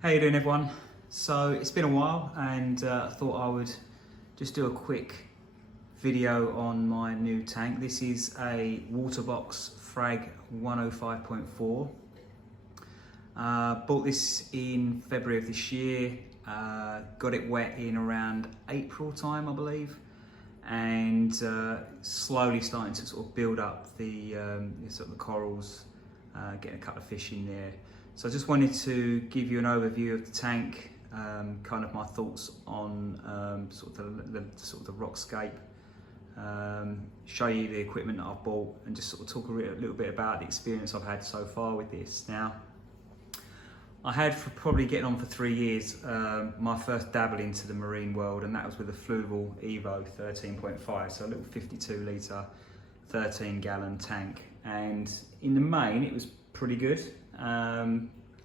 How you doing, everyone? So it's been a while, and I thought I would just do a quick video on my new tank. This is a Waterbox Frag 105.4. Bought this in February of this year. Got it wet in around April time, I believe, and slowly starting to sort of build up the sort of the corals, getting a couple of fish in there. So I just wanted to give you an overview of the tank, kind of my thoughts on sort of the rockscape, show you the equipment that I've bought, and just sort of talk a little bit about the experience I've had so far with this. Now, I had for probably getting on for 3 years my first dabble into the marine world, and that was with a Fluval Evo 13.5, so a little 52 litre, 13 gallon tank. And in the main, it was pretty good.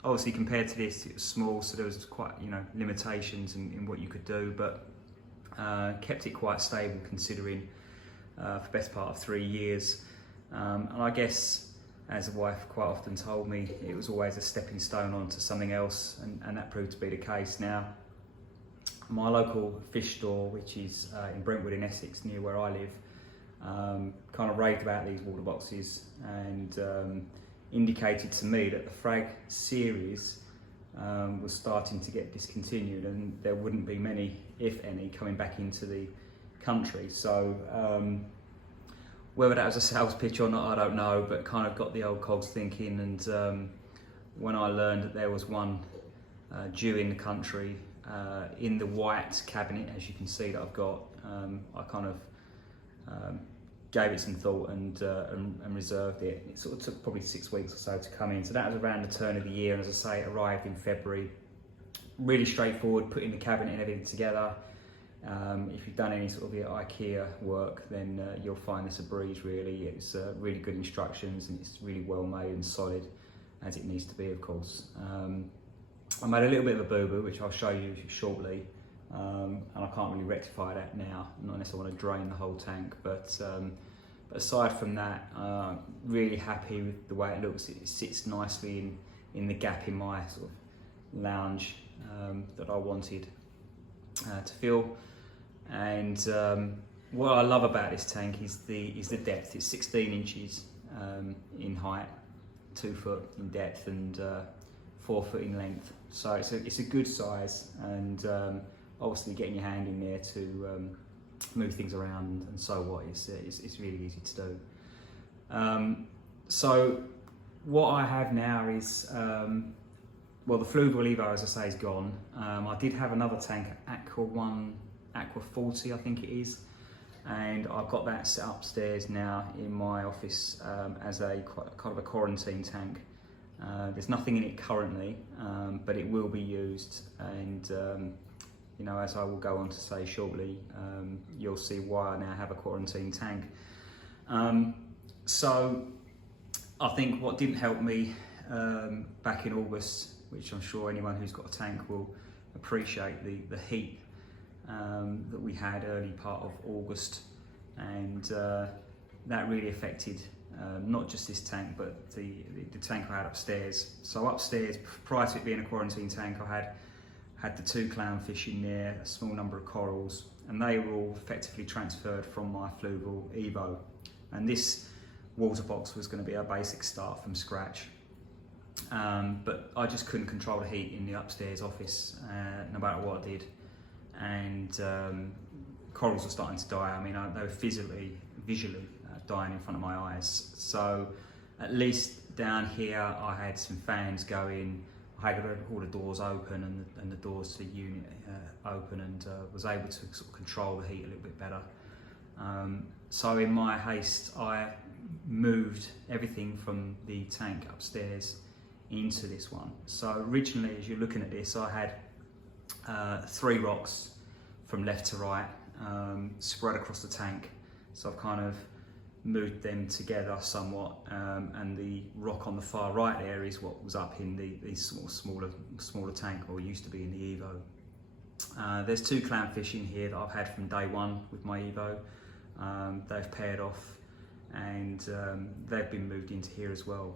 Obviously, compared to this, it was small, so there was quite limitations in what you could do, but kept it quite stable considering for the best part of 3 years. And I guess, as a wife quite often told me, it was always a stepping stone onto something else, and that proved to be the case. Now, my local fish store, which is in Brentwood in Essex, near where I live, kind of raved about these water boxes, and indicated to me that the Frag series was starting to get discontinued, and there wouldn't be many, if any, coming back into the country. So whether that was a sales pitch or not, I don't know, but kind of got the old cogs thinking. And when I learned that there was one due in the country, in the white cabinet, as you can see that I've got, I kind of gave it some thought and reserved it. It sort of took probably 6 weeks or so to come in. So that was around the turn of the year, and as I say, it arrived in February. Really straightforward, putting the cabinet and everything together. If you've done any sort of the IKEA work, then you'll find this a breeze, really. It's really good instructions, and it's really well made and solid, as it needs to be, of course. I made a little bit of a boo-boo, which I'll show you shortly. And I can't really rectify that now, not unless I want to drain the whole tank. But aside from that, really happy with the way it looks. It sits nicely in the gap in my sort of lounge that I wanted to fill. And what I love about this tank is the depth. It's 16 inches in height, 2 foot in depth, and 4 foot in length. So it's a good size, and obviously getting your hand in there to move things around and so what is really easy to do. So what I have now is, well, the Fluval Evo, as I say, is gone. I did have another tank, Aqua 40, I think it is, and I've got that set upstairs now in my office as a kind of a quarantine tank. There's nothing in it currently, but it will be used, and as I will go on to say shortly, you'll see why I now have a quarantine tank. So I think what didn't help me back in August, which I'm sure anyone who's got a tank will appreciate, the heat that we had early part of August, and that really affected not just this tank, but the tank I had upstairs. So upstairs, prior to it being a quarantine tank, I had the 2 clownfish in there, a small number of corals, and they were all effectively transferred from my Fluval Evo. And this water box was going to be a basic start from scratch. But I just couldn't control the heat in the upstairs office, no matter what I did. And corals were starting to die. I mean, they were visually dying in front of my eyes. So at least down here, I had some fans going. I had all the doors open and the doors to the unit open, and was able to sort of control the heat a little bit better. So in my haste, I moved everything from the tank upstairs into this one. So originally, as you're looking at this, I had 3 rocks from left to right spread across the tank. So I've kind of moved them together somewhat, and the rock on the far right there is what was up in the smaller tank, or used to be in the Evo. There's 2 clownfish in here that I've had from day one with my Evo. They've paired off, and they've been moved into here as well.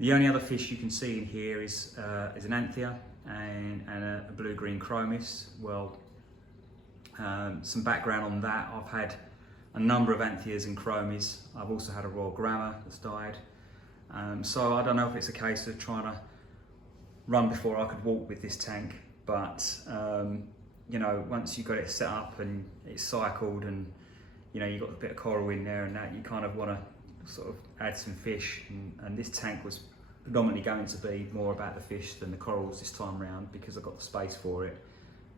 The only other fish you can see in here is an anthea and a blue-green chromis. Well, some background on that, I've had a number of antheas and chromis. I've also had a royal gramma that's died. So I don't know if it's a case of trying to run before I could walk with this tank, but you know, once you've got it set up and it's cycled and you know, you've got a bit of coral in there and that, you kind of want to sort of add some fish, and this tank was predominantly going to be more about the fish than the corals this time round, because I got the space for it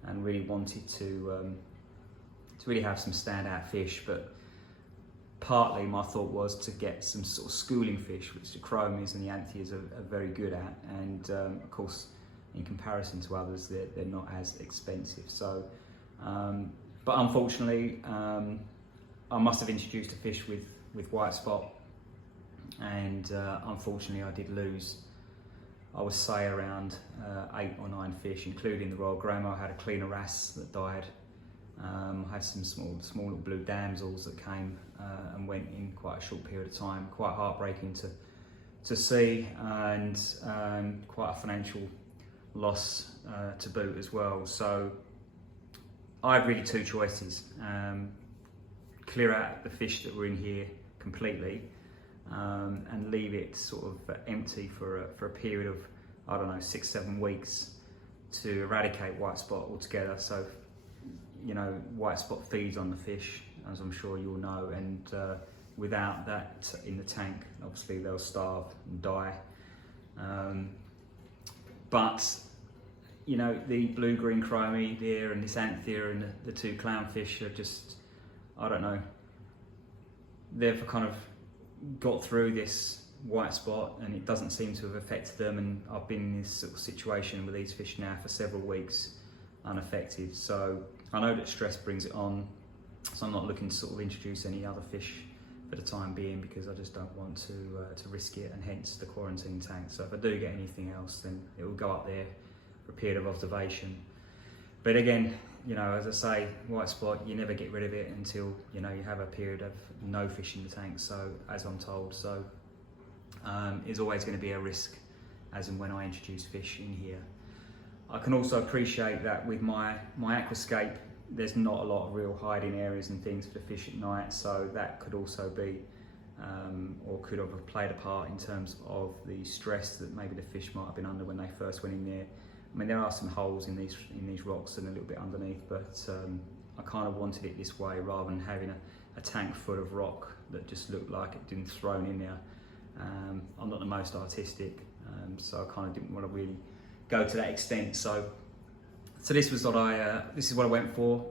and really wanted to really have some standout fish. But partly my thought was to get some sort of schooling fish, which the chromis and the antheas are very good at, and of course in comparison to others they're not as expensive. So but unfortunately I must have introduced a fish with white spot, and unfortunately I did lose, I would say, around 8 or 9 fish, including the royal gramma. I had a cleaner wrasse that died. I had some small little blue damsels that came and went in quite a short period of time. Quite heartbreaking to see, and quite a financial loss to boot as well. So I had really 2 choices: clear out the fish that were in here completely and leave it sort of empty for a period of, I don't know, 6-7 weeks to eradicate white spot altogether. So you know, white spot feeds on the fish, as I'm sure you'll know, and without that in the tank, obviously they'll starve and die. But you know, the blue-green chromie there and this anthea and the 2 clownfish are just, I don't know, they've kind of got through this white spot and it doesn't seem to have affected them, and I've been in this sort of situation with these fish now for several weeks unaffected. So I know that stress brings it on, so I'm not looking to sort of introduce any other fish for the time being, because I just don't want to risk it, and hence the quarantine tank. So if I do get anything else, then it will go up there for a period of observation. But again, you know, as I say, white spot, you never get rid of it until, you know, you have a period of no fish in the tank, so as I'm told. So it's always going to be a risk as and when I introduce fish in here. I can also appreciate that with my aquascape, there's not a lot of real hiding areas and things for the fish at night, so that could also be, or could have played a part in terms of the stress that maybe the fish might have been under when they first went in there. I mean, there are some holes in these rocks and a little bit underneath, but I kind of wanted it this way rather than having a tank full of rock that just looked like it been thrown in there. I'm not the most artistic, so I kind of didn't want to really go to that extent. So this was what this is what I went for.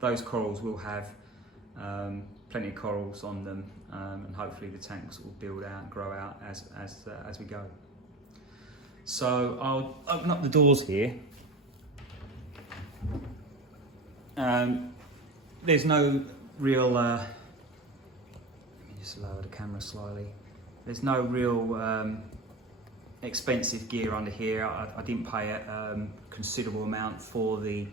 Those corals will have plenty of corals on them, and hopefully the tanks will build out and grow out as we go. So I'll open up the doors here. There's no real, let me just lower the camera slightly. There's no real expensive gear under here. I didn't pay a considerable amount for the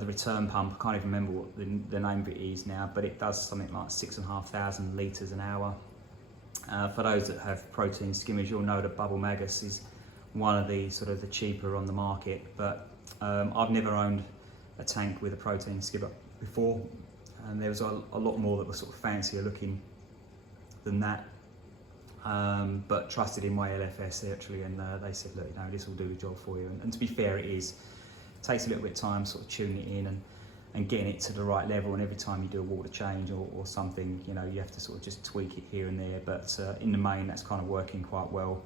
return pump. I can't even remember what the name of it is now, but it does something like 6,500 litres an hour. For those that have protein skimmers, you'll know that Bubble Magus is one of the sort of the cheaper on the market, but I've never owned a tank with a protein skimmer before, and there was a lot more that were sort of fancier looking than that, but trusted in my LFS actually, and they said, look, you know, this will do the job for you. And to be fair, it is. It takes a little bit of time sort of tuning it in and getting it to the right level, and every time you do a water change or something, you know, you have to sort of just tweak it here and there, but in the main that's kind of working quite well.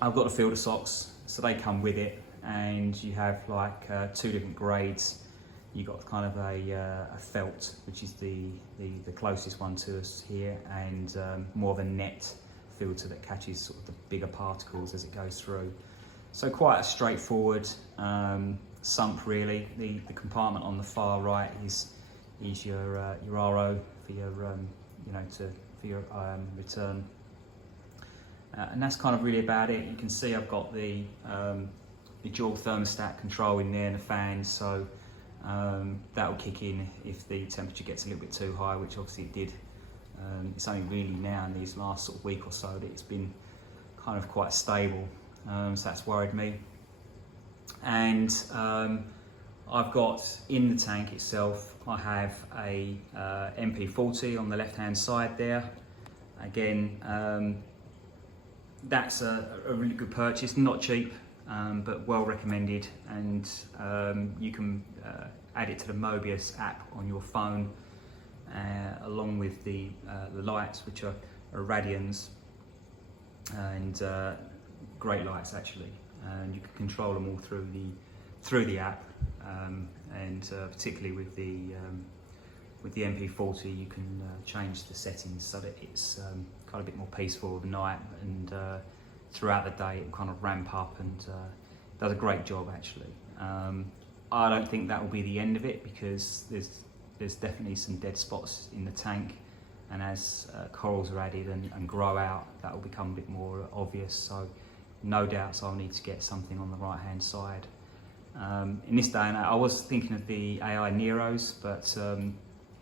I've got the filter socks, so they come with it, and you have like 2 different grades. You got kind of a felt, which is the closest one to us here, and more of a net filter that catches sort of the bigger particles as it goes through. So quite a straightforward sump really. The compartment on the far right is your RO for your you know, for your return. And that's kind of really about it. You can see I've got the dual thermostat control in there and the fan, so that will kick in if the temperature gets a little bit too high, which obviously it did It's only really now in these last sort of week or so that it's been kind of quite stable, so that's worried me. And I've got in the tank itself, I have a MP40 on the left hand side there. Again, that's a really good purchase, not cheap, but well recommended, and you can add it to the Mobius app on your phone, along with the lights, which are Radians, and great lights actually, and you can control them all through the app, and particularly with the MP40 you can change the settings so that it's kind of a bit more peaceful at night, and throughout the day it will kind of ramp up, and does a great job actually. I don't think that will be the end of it, because there's definitely some dead spots in the tank, and as corals are added and grow out, that will become a bit more obvious, so no doubt I'll need to get something on the right hand side. In this day and age, I was thinking of the AI Neros, but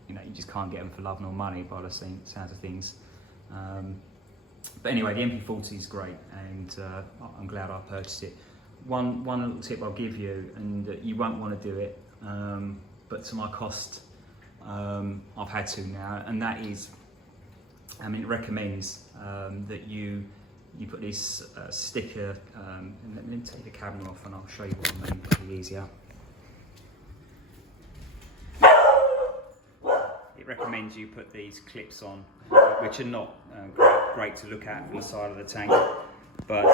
you know, you just can't get them for love nor money by the sounds of things. But anyway, the MP40 is great, and I'm glad I purchased it. One little tip I'll give you, and you won't want to do it, but to my cost, I've had to now, and that is, I mean, it recommends that you put this sticker, and let me take the camera off and I'll show you what I mean, pretty easier. It recommends you put these clips on, which are not great to look at from the side of the tank, but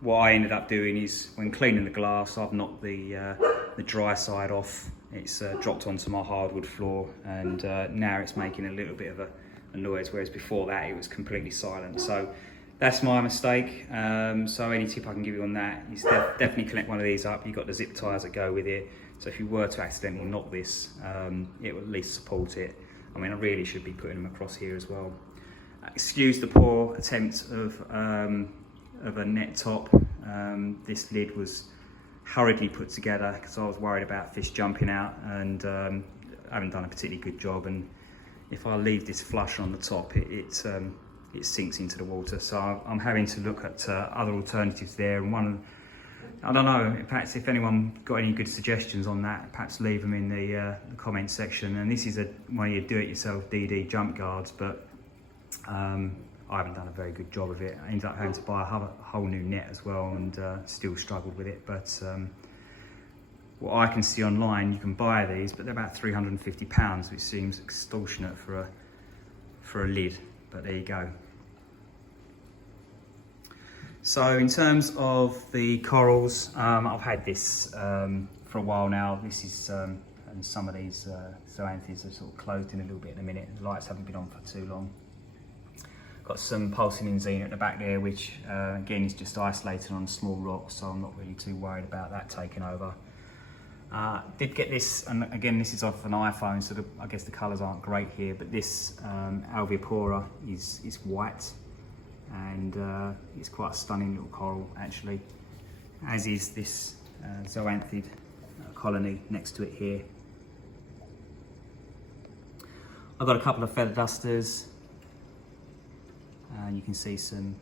what I ended up doing is, when cleaning the glass, I've knocked the dry side off. It's dropped onto my hardwood floor, and now it's making a little bit of a noise, whereas before that it was completely silent. So that's my mistake. So any tip I can give you on that is definitely connect one of these up. You've got the zip ties that go with it, so if you were to accidentally knock this, it will at least support it. I mean, I really should be putting them across here as well. Excuse the poor attempt of a net top. This lid was hurriedly put together because I was worried about fish jumping out, and I haven't done a particularly good job, and if I leave this flush on the top, it sinks into the water, so I'm having to look at other alternatives there. And I don't know, perhaps if anyone got any good suggestions on that, perhaps leave them in the comments section. And this is one of your do-it-yourself DD jump guards, but I haven't done a very good job of it. I ended up having to buy a whole new net as well, and still struggled with it. But what I can see online, you can buy these, but they're about £350, which seems extortionate for a lid, but there you go. So in terms of the corals, I've had this for a while now. This is, and some of these zoanthids are sort of closed in a little bit in a minute. The lights haven't been on for too long. Got some pulsing in xena at the back there, which again is just isolated on a small rock, so I'm not really too worried about that taking over. Did get this, and again this is off an iPhone, so I guess the colours aren't great here, but this Alveopora is white, and it's quite a stunning little coral actually, as is this zoanthid colony next to it here. I've got a couple of feather dusters. You can see some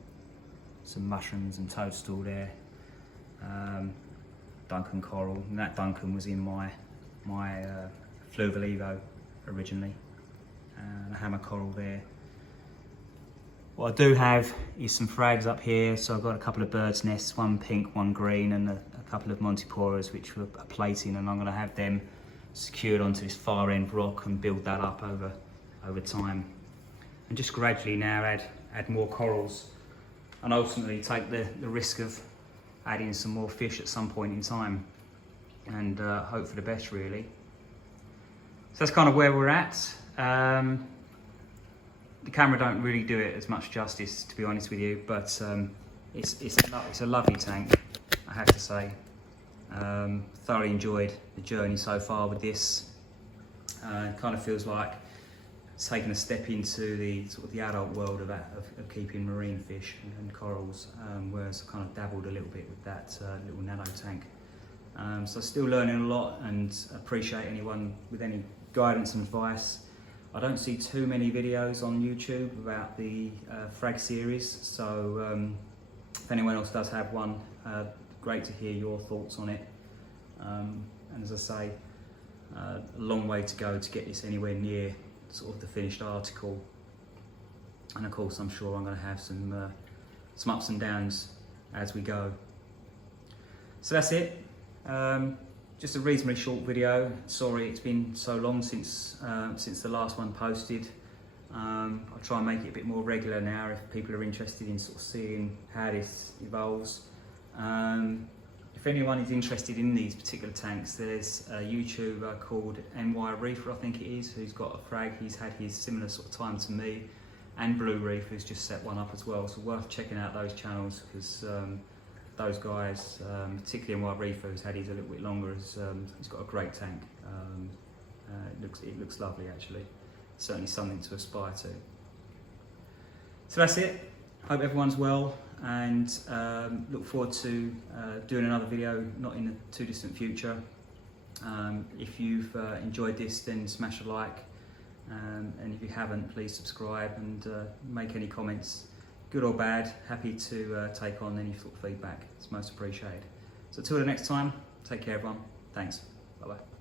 mushrooms and toadstool there. Duncan coral, and that Duncan was in my Fluval Evo originally, and a hammer coral there. What I do have is some frags up here, so I've got a couple of birds' nests, one pink, one green, and a couple of Montiporas which were plating, and I'm going to have them secured onto this far end rock and build that up over time, and just gradually now add more corals, and ultimately take the risk of adding some more fish at some point in time, and hope for the best really. So that's kind of where we're at. The camera don't really do it as much justice, to be honest with you, but it's a lovely tank, I have to say. Thoroughly enjoyed the journey so far with this. It kind of feels like taking a step into the sort of the adult world of keeping marine fish and corals, whereas I kind of dabbled a little bit with that little nano tank. So still learning a lot, and appreciate anyone with any guidance and advice. I don't see too many videos on YouTube about the Frag series, so if anyone else does have one, great to hear your thoughts on it. And as I say, a long way to go to get this anywhere near sort of the finished article. And of course, I'm sure I'm going to have some ups and downs as we go. So that's it. Just a reasonably short video. Sorry it's been so long since the last one posted. I'll try and make it a bit more regular now if people are interested in sort of seeing how this evolves. If anyone is interested in these particular tanks, there's a YouTuber called NY Reefer, I think it is, who's got a frag. He's had his similar sort of time to me, and Blue Reef, who's just set one up as well. So worth checking out those channels, because those guys, particularly NY Reefer, who's had his a little bit longer, he's got a great tank. It looks lovely actually. Certainly something to aspire to. So that's it. Hope everyone's well, and look forward to doing another video, not in the too distant future. If you've enjoyed this, then smash a like, and if you haven't, please subscribe and make any comments, good or bad. Happy to take on any sort of feedback. It's most appreciated. So till the next time, take care everyone. Thanks. Bye bye.